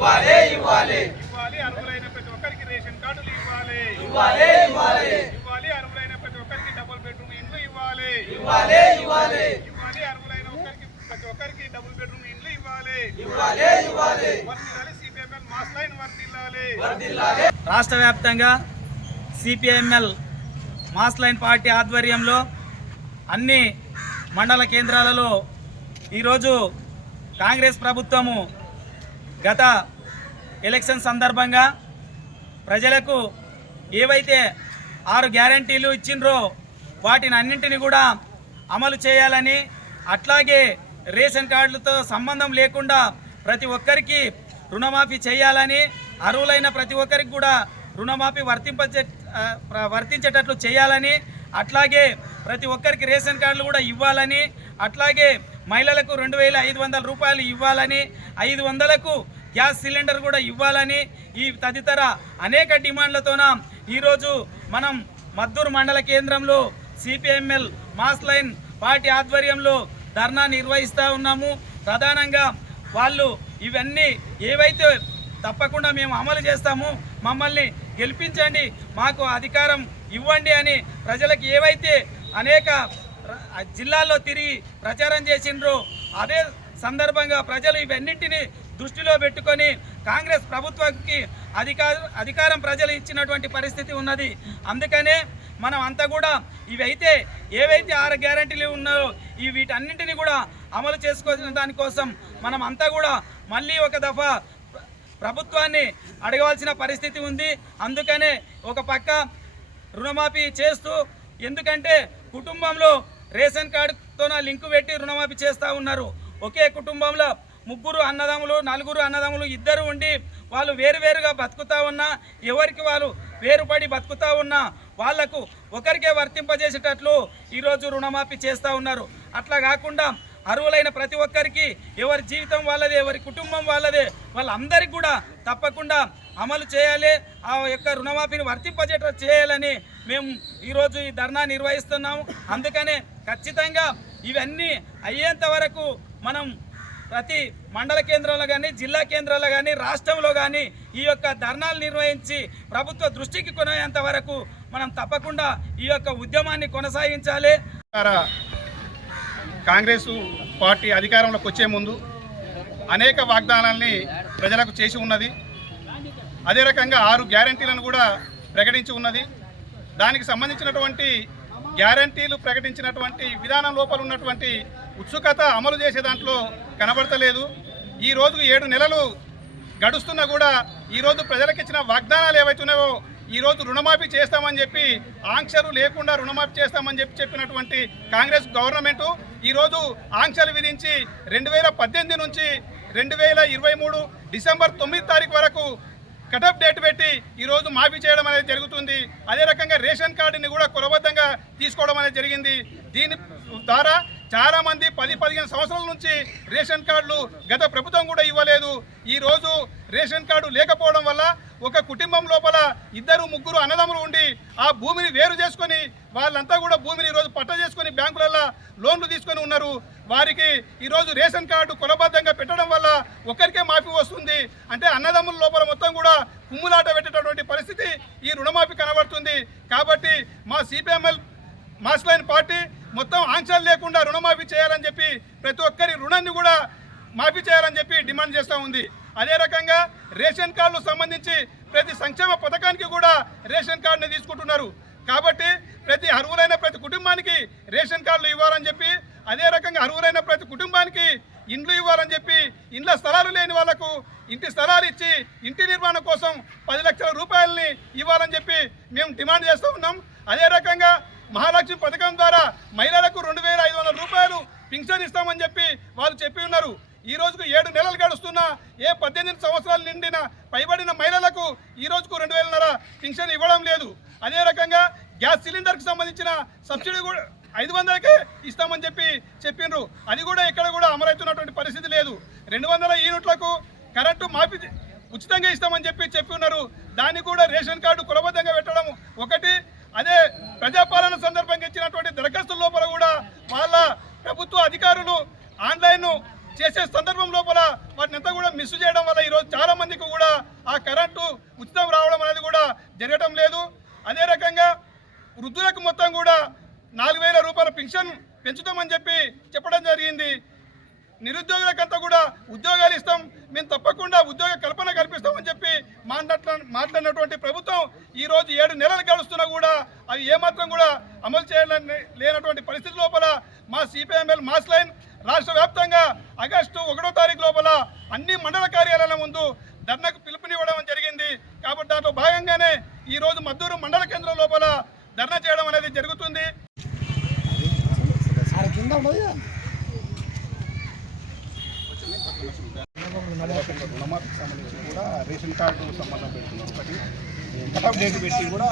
ఇవ్వాలి ఇవ్వాలి. ఇవ్వాలి అర్హులైన ప్రతి ఒక్కరికి రేషన్ కార్డులు ఇవ్వాలి. ఇవ్వాలి ఇవ్వాలి. ఇవ్వాలి అర్హులైన ప్రతి ఒక్కరికి డబుల్ బెడ్రూమ్ ఇండ్లు ఇవ్వాలి. ఇవ్వాలి ఇవ్వాలి. ఇవ్వాలి అర్హులైన ఒక్కరికి ప్రతి ఒక్కరికి డబుల్ బెడ్రూమ్ ఇండ్లు ఇవ్వాలి. ఇవ్వాలి ఇవ్వాలి. వర్దిల్లాలి సిపిఎంఎల్ మాస్ లైన్ వర్దిల్లాలి రాష్ట్ర వ్యాప్తంగా సిపిఐఎంఎల్ మాస్ లైన్ పార్టీ ఆధ్వర్యంలో అన్ని మండల కేంద్రాలలో ఈరోజు కాంగ్రెస్ ప్రభుత్వము గత ఎలక్షన్ సందర్భంగా ప్రజలకు ఏవైతే ఆరు గ్యారంటీలు ఇచ్చిండ్రో వాటిని అన్నింటిని కూడా అమలు చేయాలని అట్లాగే రేషన్ కార్డులతో సంబంధం లేకుండా ప్రతి ఒక్కరికి రుణమాఫీ చేయాలని అర్హులైన ప్రతి ఒక్కరికి కూడా రుణమాఫీ వర్తింపచే వర్తించేటట్లు చేయాలని అట్లాగే ప్రతి ఒక్కరికి రేషన్ కార్డులు కూడా ఇవ్వాలని అట్లాగే మహిళలకు రెండు వేల ఐదు వందల రూపాయలు ఇవ్వాలని ఐదు వందలకు గ్యాస్ సిలిండర్ కూడా ఇవ్వాలని ఈ తదితర అనేక డిమాండ్లతోన ఈరోజు మనం మద్దూరు మండల కేంద్రంలో సిపిఎంఎల్ మాస్ లైన్ పార్టీ ఆధ్వర్యంలో ధర్నా నిర్వహిస్తూ ఉన్నాము. ప్రధానంగా వాళ్ళు ఇవన్నీ ఏవైతే తప్పకుండా మేము అమలు చేస్తాము మమ్మల్ని గెలిపించండి మాకు అధికారం ఇవ్వండి అని ప్రజలకు ఏవైతే అనేక జిల్లాల్లో తిరిగి ప్రచారం చేసిండ్రు. అదే సందర్భంగా ప్రజలు ఇవన్నింటినీ దృష్టిలో పెట్టుకొని కాంగ్రెస్ ప్రభుత్వానికి అధికార అధికారం ప్రజలు ఇచ్చినటువంటి పరిస్థితి ఉన్నది. అందుకనే మనం అంతా కూడా ఇవైతే ఏవైతే ఆరు గ్యారంటీలు ఉన్నాయో ఈ వీటన్నింటినీ కూడా అమలు చేసుకోవాల్సిన దానికోసం మనం అంతా కూడా మళ్ళీ ఒక దఫా ప్రభుత్వాన్ని అడగవలసిన పరిస్థితి ఉంది. అందుకనే ఒక పక్క రుణమాఫీ చేస్తూ ఎందుకంటే కుటుంబంలో రేషన్ కార్డుతో లింకు పెట్టి రుణమాఫీ చేస్తూ ఉన్నారు. ఒకే కుటుంబంలో ముగ్గురు అన్నదమ్ములు నలుగురు అన్నదమ్ములు ఇద్దరు ఉండి వాళ్ళు వేరువేరుగా బతుకుతూ ఉన్నా ఎవరికి వాళ్ళు వేరుపడి బతుకుతూ ఉన్నా వాళ్ళకు ఒకరికే వర్తింపజేసేటట్లు ఈరోజు రుణమాఫీ చేస్తూ ఉన్నారు. అట్లా కాకుండా అర్హులైన ప్రతి ఒక్కరికి ఎవరి జీవితం వాళ్ళదే ఎవరి కుటుంబం వాళ్ళదే వాళ్ళందరికీ కూడా తప్పకుండా అమలు చేయాలి. ఆ యొక్క రుణమాఫీని వర్తింపజేట చేయాలని మేము ఈరోజు ఈ ధర్నా నిర్వహిస్తున్నాము. అందుకనే ఖచ్చితంగా ఇవన్నీ అయ్యేంత వరకు మనం ప్రతి మండల కేంద్రంలో కానీ జిల్లా కేంద్రాల్లో కానీ రాష్ట్రంలో కానీ ఈ యొక్క ధర్నాలు నిర్వహించి ప్రభుత్వ దృష్టికి కొనేంత వరకు మనం తప్పకుండా ఈ యొక్క ఉద్యమాన్ని కొనసాగించాలి. కాంగ్రెస్ పార్టీ అధికారంలోకి వచ్చే ముందు అనేక వాగ్దానాల్ని ప్రజలకు చేసి ఉన్నది. అదే రకంగా ఆరు గ్యారంటీలను కూడా ప్రకటించి ఉన్నది. దానికి సంబంధించినటువంటి గ్యారంటీలు ప్రకటించినటువంటి విధానం లోపల ఉన్నటువంటి ఉత్సుకత అమలు చేసే దాంట్లో కనబడతలేదు. ఈ రోజు ఏడు నెలలు గడుస్తున్నా కూడా ఈరోజు ప్రజలకు ఇచ్చిన వాగ్దానాలు ఏవైతున్నాయో ఈరోజు రుణమాఫీ చేస్తామని చెప్పి ఆంక్షలు లేకుండా రుణమాఫీ చేస్తామని చెప్పి చెప్పినటువంటి కాంగ్రెస్ గవర్నమెంటు ఈరోజు ఆంక్షలు విధించి రెండు వేల పద్దెనిమిది నుంచి రెండు వేల ఇరవై మూడు డిసెంబర్ తొమ్మిది తారీఖు వరకు కటప్ డేట్ పెట్టి ఈరోజు మాఫీ చేయడం అనేది జరుగుతుంది. అదే రకంగా రేషన్ కార్డుని కూడా కులబద్ధంగా తీసుకోవడం అనేది జరిగింది. దీని ద్వారా చాలా మంది పది పదిహేను సంవత్సరాల నుంచి రేషన్ కార్డులు గత ప్రభుత్వం కూడా ఇవ్వలేదు. ఈరోజు రేషన్ కార్డు లేకపోవడం వల్ల ఒక కుటుంబం లోపల ఇద్దరు ముగ్గురు అన్నదమ్ములు ఉండి ఆ భూమిని వేరు చేసుకొని వాళ్ళంతా కూడా భూమిని ఈరోజు పట్ట చేసుకొని బ్యాంకులలో లోన్లు తీసుకొని ఉన్నారు. వారికి ఈరోజు రేషన్ కార్డు కులబద్ధంగా పెట్టడం వల్ల ఒకరికే మాఫీ వస్తుంది. అంటే అన్నదమ్ముల లోపల మొత్తం కూడా కుమ్ములాట పెట్టేటటువంటి పరిస్థితి ఈ రుణమాఫీ కనబడుతుంది. కాబట్టి మా సిపిఎంఎల్ మాస్ లైన్ పార్టీ మొత్తం ఆంక్షలు లేకుండా రుణమాఫీ చేయాలని చెప్పి ప్రతి ఒక్కరి రుణాన్ని కూడా మాఫీ చేయాలని చెప్పి డిమాండ్ చేస్తూ ఉంది. అదే రకంగా రేషన్ కార్డులకు సంబంధించి ప్రతి సంక్షేమ పథకానికి కూడా రేషన్ కార్డుని తీసుకుంటున్నారు. కాబట్టి ప్రతి అర్హులైన ప్రతి కుటుంబానికి రేషన్ కార్డులు ఇవ్వాలని చెప్పి అదే రకంగా అర్హులైన ప్రతి కుటుంబానికి ఇండ్లు ఇవ్వాలని చెప్పి ఇండ్ల స్థలాలు లేని వాళ్ళకు ఇంటి స్థలాలు ఇచ్చి ఇంటి నిర్మాణం కోసం పది లక్షల రూపాయలని ఇవ్వాలని చెప్పి మేము డిమాండ్ చేస్తూ ఉన్నాం. అదే రకంగా మహాలక్ష్మి పథకం ద్వారా మహిళలకు రెండు వేల ఐదు వందల రూపాయలు పింఛన్ ఇస్తామని చెప్పి వాళ్ళు చెప్పి ఉన్నారు. ఈ రోజుకు ఏడు నెలలు గడుస్తున్నా ఏ పద్దెనిమిది సంవత్సరాలు నిండిన పైబడిన మహిళలకు ఈ రోజుకు రెండు వేలన్నర పింఛన్ ఇవ్వడం లేదు. అదే రకంగా గ్యాస్ సిలిండర్కి సంబంధించిన సబ్సిడీ కూడా ఐదు వందలకే ఇస్తామని చెప్పి చెప్పిండ్రు. అది కూడా ఇక్కడ కూడా అమలవుతున్నటువంటి పరిస్థితి లేదు. రెండు వందల యూనిట్లకు కరెంటు మాఫీ ఉచితంగా ఇస్తామని చెప్పి చెప్పి ఉన్నారు. దాన్ని కూడా రేషన్ కార్డు కులబద్ధంగా పెట్టడం అధికారులు ఆన్లైన్ చేసే సందర్భం లోపల వాటిని అంతా కూడా మిస్ చేయడం వల్ల ఈరోజు చాలా మందికి కూడా ఆ కరెంటు ఉచితం రావడం అనేది కూడా జరగటం లేదు. అదే రకంగా వృద్ధులకు మొత్తం కూడా నాలుగు వేల రూపాయల పెన్షన్ పెంచుతామని చెప్పి చెప్పడం జరిగింది. నిరుద్యోగులకంతా కూడా ఉద్యోగాలు ఇస్తాం. మేము తప్పకుండా ఉద్యోగ కల్పన కల్పిస్తామని చెప్పి మాట్లా మాట్లాడినటువంటి ప్రభుత్వం ఈరోజు ఏడు నెలలు గడుస్తున్నా కూడా అవి ఏమాత్రం కూడా అమలు చేయలేనటువంటి పరిస్థితి లోపల మా సిపిఎంఎల్ మాస్ లైన్ రాష్ట్ర వ్యాప్తంగా ఆగస్టు ఒకటో తారీఖు లోపల అన్ని మండల కార్యాలయాల ముందు ధర్నాకు పిలుపునివ్వడం జరిగింది. కాబట్టి దాంట్లో భాగంగానే ఈ రోజు మద్దూరు మండల కేంద్రం లోపల ధర్నా చేయడం అనేది జరుగుతుంది. రుణమాఫీకి సంబంధించి కూడా రేషన్ కార్డు సంబంధం పెడుతున్నాం. ఒకటి. కట్ డేట్ పెట్టి కూడా